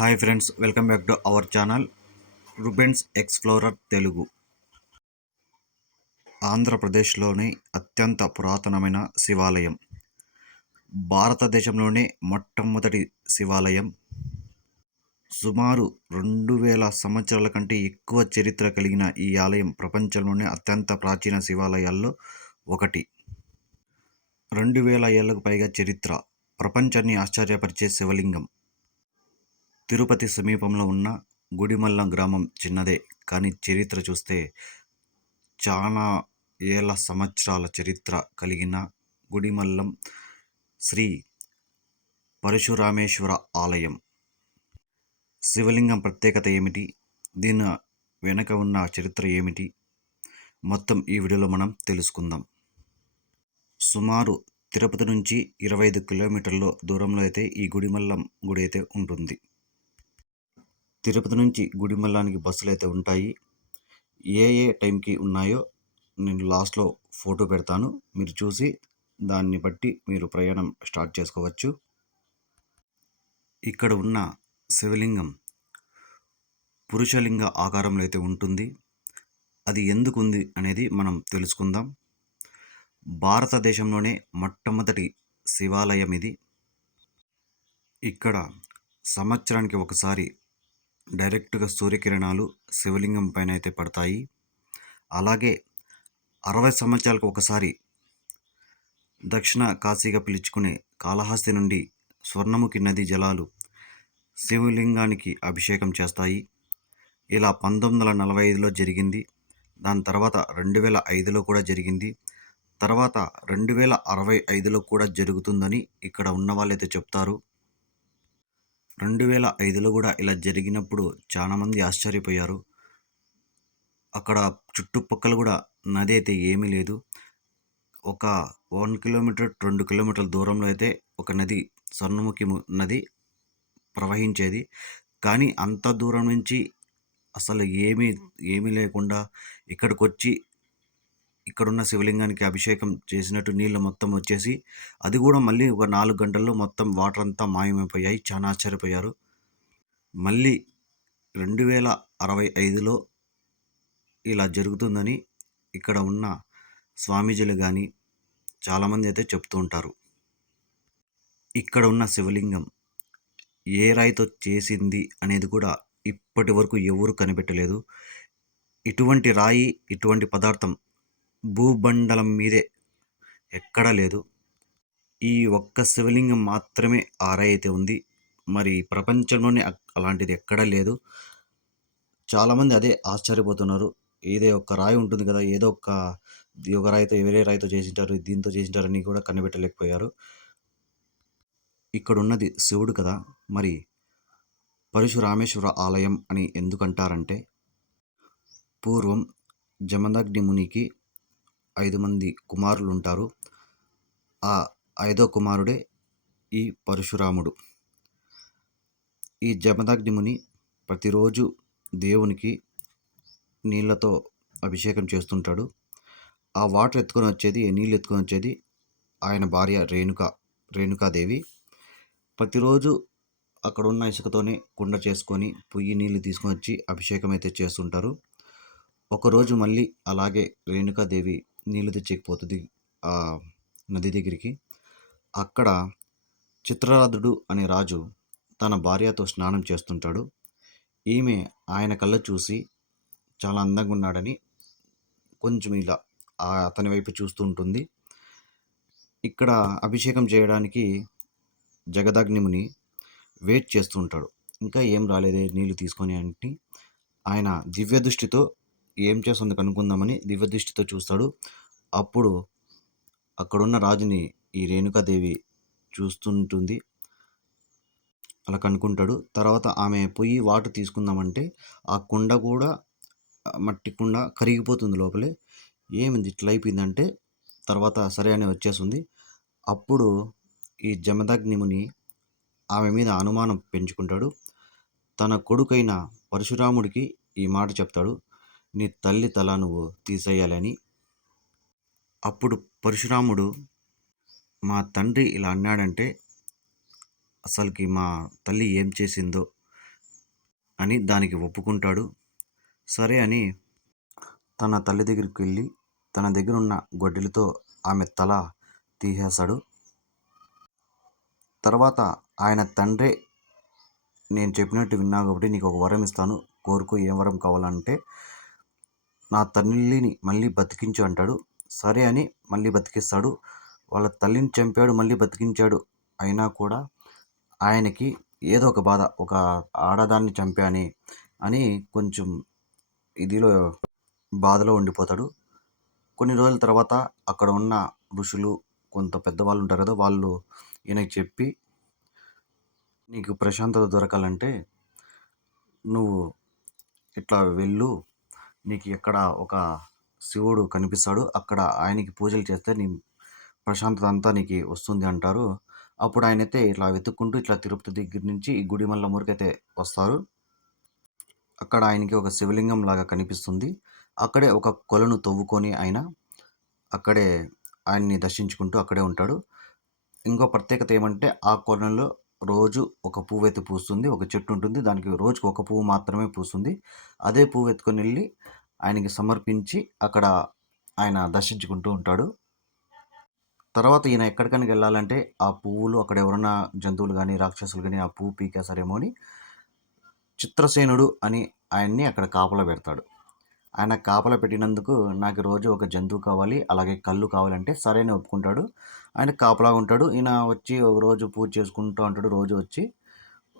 Hi friends, welcome back to our channel Rubens explorer Telugu. ఆంధ్రప్రదేశ్లోని అత్యంత పురాతనమైన శివాలయం, భారతదేశంలోనే మొట్టమొదటి శివాలయం, సుమారు 2000 సంవత్సరాల కంటే ఎక్కువ చరిత్ర కలిగిన ఈ ఆలయం ప్రపంచంలోనే అత్యంత ప్రాచీన శివాలయాల్లో ఒకటి. 2000 ఏళ్లకు పైగా చరిత్ర, ప్రపంచాన్ని ఆశ్చర్యపరిచే శివలింగం. తిరుపతి సమీపంలో ఉన్న గుడిమల్లం గ్రామం చిన్నదే, కానీ చరిత్ర చూస్తే చాలా ఏళ్ల సంవత్సరాల చరిత్ర కలిగిన గుడిమల్లం శ్రీ పరశురామేశ్వర ఆలయం. శివలింగం ప్రత్యేకత ఏమిటి, దీని వెనక ఉన్న చరిత్ర ఏమిటి, మొత్తం ఈ వీడియోలో మనం తెలుసుకుందాం. సుమారు తిరుపతి నుంచి 25 కిలోమీటర్ల దూరంలో అయితే ఈ గుడిమల్లం గుడి అయితే ఉంటుంది. తిరుపతి నుంచి గుడిమల్లానికి బస్సులు అయితే ఉంటాయి. ఏ టైంకి ఉన్నాయో నేను లాస్ట్లో ఫోటో పెడతాను, మీరు చూసి దాన్ని బట్టి మీరు ప్రయాణం స్టార్ట్ చేసుకోవచ్చు. ఇక్కడ ఉన్న శివలింగం పురుషలింగ ఆకారంలో అయితే ఉంటుంది. అది ఎందుకు ఉంది అనేది మనం తెలుసుకుందాం. భారతదేశంలోనే మొట్టమొదటి శివాలయం ఇది. ఇక్కడ సంవత్సరానికి ఒకసారి డైరెక్ట్గా సూర్యకిరణాలు శివలింగం పైన అయితే పడతాయి. అలాగే 60 సంవత్సరాలకు ఒకసారి దక్షిణ కాశీగా పిలుచుకునే కాళహస్తి నుండి స్వర్ణముఖి నది జలాలు శివలింగానికి అభిషేకం చేస్తాయి. ఇలా 1945లో జరిగింది. దాని తర్వాత 2005లో కూడా జరిగింది. తర్వాత 2065లో కూడా జరుగుతుందని ఇక్కడ ఉన్న వాళ్ళైతే చెప్తారు. 2005లో కూడా ఇలా జరిగినప్పుడు చాలామంది ఆశ్చర్యపోయారు. అక్కడ చుట్టుపక్కల కూడా నది అయితే ఏమీ లేదు. ఒక 1 కిలోమీటర్ 2 కిలోమీటర్ల దూరంలో అయితే ఒక నది, స్వర్ణముఖి నది ప్రవహించేది. కానీ అంత దూరం నుంచి అసలు ఏమీ లేకుండా ఇక్కడికి వచ్చి ఇక్కడున్న శివలింగానికి అభిషేకం చేసినట్టు నీళ్ళు మొత్తం వచ్చేసి, అది కూడా మళ్ళీ ఒక 4 గంటల్లో మొత్తం వాటర్ అంతా మాయమైపోయాయి. చాలా ఆశ్చర్యపోయారు. మళ్ళీ 2065లో ఇలా జరుగుతుందని ఇక్కడ ఉన్న స్వామీజీలు కానీ చాలామంది అయితే చెప్తూ ఉంటారు. ఇక్కడ ఉన్న శివలింగం ఏ రాయితో చేసింది అనేది కూడా ఇప్పటి వరకు ఎవరు కనిపెట్టలేదు. ఇటువంటి రాయి, ఇటువంటి పదార్థం భూమండలం మీదే ఎక్కడా లేదు. ఈ ఒక్క శివలింగం మాత్రమే ఆ రాయి అయితే ఉంది. మరి ప్రపంచంలోనే అలాంటిది ఎక్కడా లేదు. చాలామంది అదే ఆశ్చర్యపోతున్నారు. ఏదో ఒక రాయి ఉంటుంది కదా, ఏదో ఒక రాయితో వేరే రాయితో చేసింటారు, దీంతో చేసింటారని కూడా కనిపెట్టలేకపోయారు. ఇక్కడ ఉన్నది శివుడు కదా, మరి పరశురామేశ్వర ఆలయం అని ఎందుకంటారంటే, పూర్వం జమదగ్ని మునికి 5 మంది కుమారులు ఉంటారు. ఆ 5వ కుమారుడే ఈ పరశురాముడు. ఈ జమదగ్ని ముని ప్రతిరోజు దేవునికి నీళ్ళతో అభిషేకం చేస్తుంటాడు. ఆ వాటర్ ఎత్తుకొని వచ్చేది, నీళ్ళు ఎత్తుకొని వచ్చేది ఆయన భార్య రేణుకాదేవి. ప్రతిరోజు అక్కడ ఉన్న ఇసుకతోనే కుండ చేసుకొని పొయ్యి నీళ్ళు తీసుకొని వచ్చి అభిషేకం అయితే చేస్తుంటారు. ఒకరోజు మళ్ళీ అలాగే రేణుకాదేవి నీళ్లు తెచ్చేకపోతుంది ఆ నది దగ్గరికి. అక్కడ చిత్రరథుడు అనే రాజు తన భార్యతో స్నానం చేస్తుంటాడు. ఈమె ఆయన కళ్ళ చూసి చాలా అందంగా ఉన్నాడని కొంచెం ఇలా అతని వైపు చూస్తూ ఉంటుంది. ఇక్కడ అభిషేకం చేయడానికి జగదగ్నిముని వెయిట్ చేస్తూ ఉంటాడు. ఇంకా ఏం రాలేదే నీళ్లు తీసుకొని అంటే, ఆయన దివ్య దృష్టితో ఏం చేస్తుంది కనుక్కుందామని దివ్య దృష్టితో చూస్తాడు. అప్పుడు అక్కడున్న రాజుని ఈ రేణుకాదేవి చూస్తుంటుంది. అలా కనుక్కుంటాడు. తర్వాత ఆమె పోయి వాటర్ తీసుకుందామంటే ఆ కుండ కూడా మట్టి కుండ కరిగిపోతుంది లోపలే. ఏమింది ఇట్లా అయిపోయిందంటే తర్వాత సరే అని వచ్చేస్తుంది. అప్పుడు ఈ జమదగ్నిముని ఆమె మీద అనుమానం పెంచుకుంటాడు. తన కొడుకైన పరశురాముడికి ఈ మాట చెప్తాడు, నీ తల్లి తల నువ్వు తీసేయాలని. అప్పుడు పరశురాముడు, మా తండ్రి ఇలా అన్నాడంటే అసలుకి మా తల్లి ఏం చేసిందో అని దానికి ఒప్పుకుంటాడు. సరే అని తన తల్లి దగ్గరికి వెళ్ళి తన దగ్గర ఉన్న గొడ్డలితో ఆమె తల తీసేస్తాడు. తర్వాత ఆయన తండ్రే, నేను చెప్పినట్టు విన్నావు కాబట్టి నీకు ఒక వరం ఇస్తాను, కోరుకో, ఏం వరం కావాలంటే నా తల్లిని మళ్ళీ బతికించు అంటాడు. సరే అని మళ్ళీ బతికిస్తాడు. వాళ్ళ తల్లిని చంపాడు, మళ్ళీ బతికించాడు. అయినా కూడా ఆయనకి ఏదో ఒక బాధ, ఒక ఆడదాన్ని చంపాని అని కొంచెం ఇదిలో బాధలో ఉండిపోతాడు. కొన్ని రోజుల తర్వాత అక్కడ ఉన్న ఋషులు, కొంత పెద్దవాళ్ళు ఉంటారు కదా, వాళ్ళు ఈయనకి చెప్పి, నీకు ప్రశాంతత దొరకాలంటే నువ్వు ఇట్లా వెళ్ళు, నీకు ఎక్కడ ఒక శివుడు కనిపిస్తాడు, అక్కడ ఆయనకి పూజలు చేస్తే నీ ప్రశాంతత అంతా నీకు వస్తుంది అంటారు. అప్పుడు ఆయనైతే ఇట్లా వెతుక్కుంటూ ఇట్లా తిరుపతి దగ్గర నుంచి ఈ గుడిమల్లం వరకు అయితే వస్తారు. అక్కడ ఆయనకి ఒక శివలింగం లాగా కనిపిస్తుంది. అక్కడే ఒక కొలను తవ్వుకొని ఆయన అక్కడే ఆయన్ని దర్శించుకుంటూ అక్కడే ఉంటాడు. ఇంకో ప్రత్యేకత ఏమంటే ఆ కొలంలో రోజు ఒక పువ్వు అయితే పూస్తుంది. ఒక చెట్టు ఉంటుంది, దానికి రోజుకి ఒక పువ్వు మాత్రమే పూస్తుంది. అదే పువ్వు ఎత్తుకొని వెళ్ళి ఆయనకి సమర్పించి అక్కడ ఆయన దర్శించుకుంటూ ఉంటాడు. తర్వాత ఈయన ఎక్కడికైనా వెళ్ళాలంటే ఆ పువ్వులు అక్కడ ఎవరన్నా జంతువులు కానీ రాక్షసులు కానీ ఆ పువ్వు పీకేస్తారేమో అని చిత్రసేనుడు అని ఆయన్ని అక్కడ కాపలా పెడతాడు. ఆయన కాపలా పెట్టినందుకు నాకు రోజు ఒక జంతువు కావాలి, అలాగే కళ్ళు కావాలంటే సరే అని ఒప్పుకుంటాడు. ఆయన కాపలా ఉంటాడు. ఈయన వచ్చి ఒక రోజు పూజ చేసుకుంటూ ఉంటాడు. రోజు వచ్చి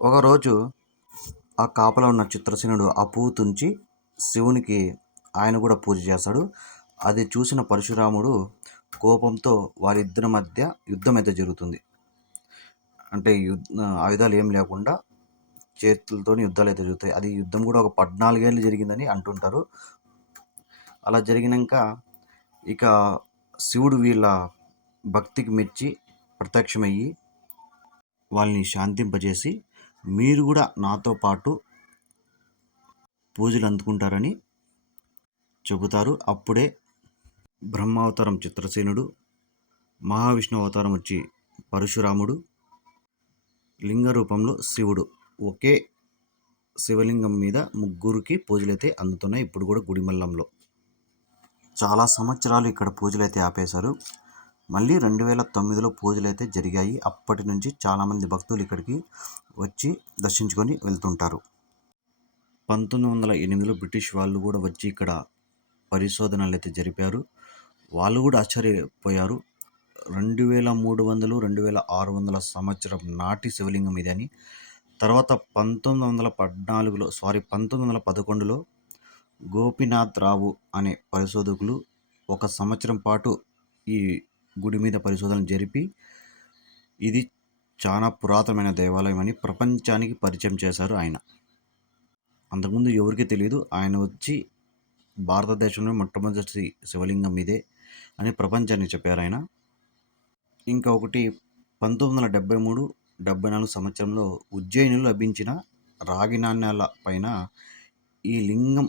ఒకరోజు ఆ కాపలా ఉన్న చిత్రసేనుడు ఆ పువ్వు తుంచి శివునికి ఆయన కూడా పూజ చేస్తాడు. అది చూసిన పరశురాముడు కోపంతో వారిద్దరి మధ్య యుద్ధం అయితే జరుగుతుంది. అంటే ఆయుధాలు ఏం లేకుండా చేతులతో యుద్ధాలు అయితే జరుగుతాయి. అది యుద్ధం కూడా ఒక 14 ఏళ్ళు జరిగిందని అంటుంటారు. అలా జరిగినాక ఇక శివుడు వీళ్ళ భక్తికి మెచ్చి ప్రత్యక్షమయ్యి వాళ్ళని శాంతింపజేసి, మీరు కూడా నాతో పాటు పూజలు అందుకుంటారని చెబుతారు. అప్పుడే బ్రహ్మావతారం చిత్రసేనుడు, మహావిష్ణు అవతారం వచ్చి పరశురాముడు, లింగ రూపంలో శివుడు, ఒకే శివలింగం మీద ముగ్గురికి పూజలైతే అందుతున్నాయి ఇప్పుడు కూడా గుడిమల్లంలో. చాలా సంవత్సరాలు ఇక్కడ పూజలైతే ఆపేశారు. మళ్ళీ 2009లో పూజలైతే జరిగాయి. అప్పటి నుంచి చాలామంది భక్తులు ఇక్కడికి వచ్చి దర్శించుకొని వెళ్తుంటారు. 1908లో బ్రిటిష్ వాళ్ళు కూడా వచ్చి ఇక్కడ పరిశోధనలు అయితే జరిపారు. వాళ్ళు కూడా ఆశ్చర్యపోయారు. 2300 2600 సంవత్సరం నాటి శివలింగం ఇది అని. తర్వాత 1911లో గోపీనాథ్ రావు అనే పరిశోధకులు 1 సంవత్సరం పాటు ఈ గుడి మీద పరిశోధనలు జరిపి ఇది చాలా పురాతనమైన దేవాలయం అని ప్రపంచానికి పరిచయం చేశారు ఆయన. అంతకుముందు ఎవరికీ తెలియదు. ఆయన వచ్చి భారతదేశంలో మొట్టమొదటి శివలింగం ఇదే అని ప్రపంచానికి చెప్పారు ఆయన. ఇంకా ఒకటి 1973-74 సంవత్సరంలో ఉజ్జయినిలో లభించిన రాగి నాణ్యాల పైన ఈ లింగం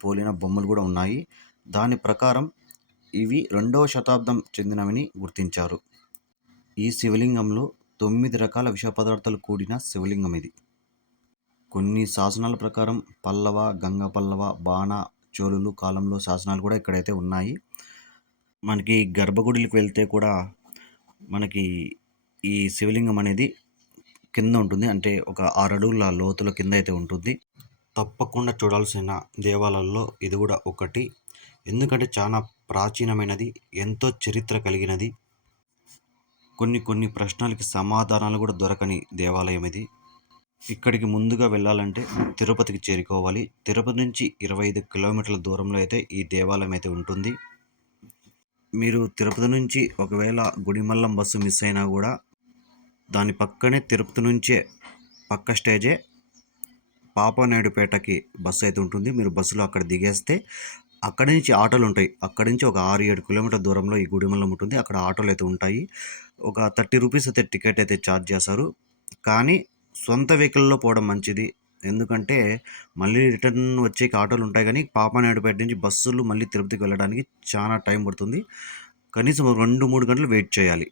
పోలిన బొమ్మలు కూడా ఉన్నాయి. దాని ప్రకారం ఇవి 2వ శతాబ్దం చెందినవని గుర్తించారు. ఈ శివలింగంలో 9 రకాల విష పదార్థాలు కూడిన శివలింగం ఇది. కొన్ని శాసనాల ప్రకారం పల్లవ, గంగ పల్లవ, బాణ, చోళులు కాలంలో శాసనాలు కూడా ఇక్కడైతే ఉన్నాయి. మనకి గర్భగుడికి వెళ్తే కూడా మనకి ఈ శివలింగం అనేది కింద ఉంటుంది. అంటే ఒక 6 అడుగుల లోతుల కింద అయితే ఉంటుంది. తప్పకుండా చూడాల్సిన దేవాలయాల్లో ఇది కూడా ఒకటి. ఎందుకంటే చాలా ప్రాచీనమైనది, ఎంతో చరిత్ర కలిగినది. కొన్ని ప్రశ్నలకి సమాధానాలు కూడా దొరకని దేవాలయం ఇది. ఇక్కడికి ముందుగా వెళ్ళాలంటే తిరుపతికి చేరుకోవాలి. తిరుపతి నుంచి 25 కిలోమీటర్ల దూరంలో అయితే ఈ దేవాలయం అయితే ఉంటుంది. మీరు తిరుపతి నుంచి ఒకవేళ గుడిమల్లం బస్సు మిస్ అయినా కూడా దాని పక్కనే తిరుపతి నుంచే పక్క స్టేజే పాపనాయుడుపేటకి బస్సు అయితే ఉంటుంది. మీరు బస్సులో అక్కడ దిగేస్తే అక్కడి నుంచి ఆటోలు ఉంటాయి. అక్కడి నుంచి ఒక 6-7 కిలోమీటర్ల దూరంలో ఈ గుడిమల్లం ఉంటుంది. అక్కడ ఆటోలు అయితే ఉంటాయి. ఒక 30 రూపీస్ అయితే టికెట్ అయితే ఛార్జ్ చేస్తారు. కానీ సొంత వెహికల్లో పోవడం మంచిది. ఎందుకంటే మళ్ళీ రిటర్న్ వచ్చే ఆటోలు ఉంటాయి, కానీ పాపనాయుడుపేట నుంచి బస్సులు మళ్ళీ తిరుపతికి వెళ్ళడానికి చాలా టైం పడుతుంది. కనీసం 2-3 గంటలు వెయిట్ చేయాలి.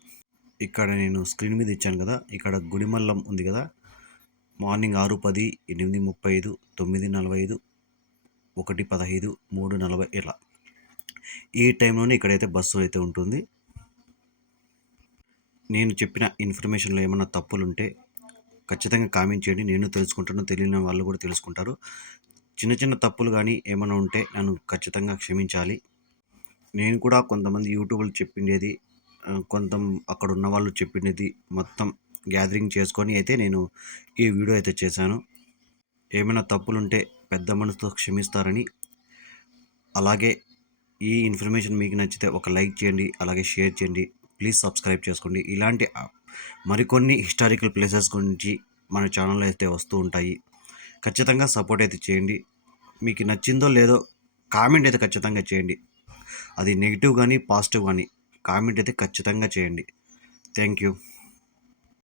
ఇక్కడ నేను స్క్రీన్ మీద ఇచ్చాను కదా, ఇక్కడ గుడిమల్లం ఉంది కదా, మార్నింగ్ 6:10, 8:35, 9:45, 1:15, 3:40 ఇలా ఈ టైంలోనే ఇక్కడైతే బస్సు అయితే ఉంటుంది. నేను చెప్పిన ఇన్ఫర్మేషన్లో ఏమన్నా తప్పులుంటే ఖచ్చితంగా కామెంట్ చేయండి. నేను తెలుసుకుంటాను. తెలియని వాళ్ళు కూడా తెలుసుకుంటారు. చిన్న చిన్న తప్పులు కానీ ఏమైనా ఉంటే నన్ను ఖచ్చితంగా క్షమించాలి. నేను కూడా కొంతమంది యూట్యూబర్లు చెప్పిండేది కొంత అక్కడ ఉన్న వాళ్ళు చెప్పిండేది మొత్తం గ్యాదరింగ్ చేసుకొని అయితే నేను ఈ వీడియో అయితే చేశాను. ఏమైనా తప్పులుంటే పెద్ద మనసుతో క్షమిస్తారని, అలాగే ఈ ఇన్ఫర్మేషన్ మీకు నచ్చితే ఒక లైక్ చేయండి, అలాగే షేర్ చేయండి. ప్లీజ్ సబ్స్క్రైబ్ చేసుకోండి. ఇలాంటి మరికొన్ని హిస్టారికల్ ప్లేసెస్ గురించి మన ఛానల్లో అయితే వస్తూ ఉంటాయి. ఖచ్చితంగా సపోర్ట్ అయితే చేయండి. మీకు నచ్చిందో లేదో కామెంట్ అయితే ఖచ్చితంగా చేయండి. అది నెగిటివ్ కానీ పాజిటివ్ కానీ కామెంట్ అయితే ఖచ్చితంగా చేయండి. Thank you.